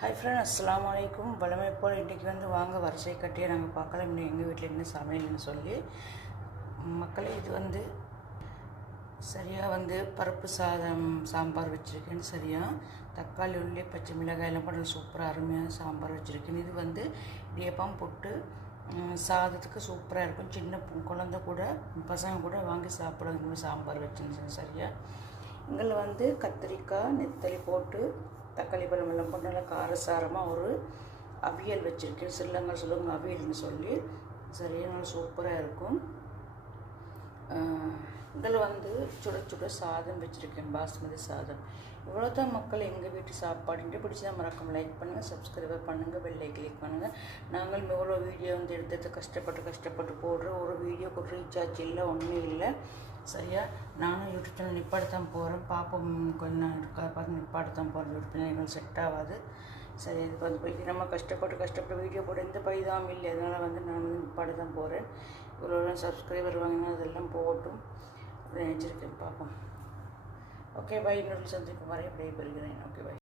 Hi friend, அஸ்ஸலாமு அலைக்கும். வழமை போல் இன்றைக்கி வாங்க வரிசை கட்டியே நாங்கள் பார்க்கலாம் இன்னும் எங்கள் வீட்டில் என்ன சமையல்னு சொல்லி. மக்களே, இது சரியாக பருப்பு சாதம் சாம்பார் வச்சுருக்கேன். சரியாக தக்காளி, உள்ளி, பச்சை மிளகாயெல்லாம் போட்டு சூப்பராக அருமையாக சாம்பார் வச்சுருக்கேன். இது இடியப்பம் போட்டு சாதத்துக்கு சூப்பராக இருக்கும். சின்ன குழந்தை கூட பசங்க கூட வாங்கி சாப்பிட்றது சாம்பார் வச்சுருந்தேன். சரியாக எங்களை கத்திரிக்காய், நெத்தலி போட்டு தக்காளி பழம் எல்லாம் போட்டு நல்லா காரசாரமாக ஒரு அவியல் வச்சுருக்கேன். சில்லங்கள் சொல்லுவாங்க அவியல்னு சொல்லி. சரியாக நல்லா சூப்பராக இருக்கும். இதில் சுட சுட சாதம் வச்சுருக்கேன், பாஸ்மதி சாதம். இவ்வளோ தான் மக்கள் எங்கள் வீட்டு சாப்பாடுன்ட்டு. பிடிச்சா மறக்காம லைக் பண்ணுங்கள், சப்ஸ்கிரைபர் பண்ணுங்கள், பெல்லை கிளிக் பண்ணுங்கள். நாங்கள் எவ்வளோ வீடியோ எடுத்து கஷ்டப்பட்டு போடுற ஒரு வீடியோக்கு ரீசார்ஜ் இல்லை, ஒன்றும் இல்லை. சரியாக நானும் யூடியூப் சேனல் நிப்பாடத்தான் போகிறேன். பார்ப்போம், கொஞ்சம் நாள் பார்த்து நிப்பாடத்தான் போகிறேன். யூடியூப் சேனல் எங்களுக்கு செட் ஆகாது. சரி, இது போய் நம்ம கஷ்டப்பட்டு வீடியோ போட எந்த பைதாவும் இல்லை. அதனால் நான் நிப்பாட தான் போகிறேன். இவ்வளோ சப்ஸ்கிரைபர் வாங்கினா அதெல்லாம் போகட்டும் அப்படின்னு நினச்சிருக்கேன். பார்ப்போம். Okay, bye. இன்னொரு சந்திக்கும் வரை விடைபெறுகிறேன். Okay, by.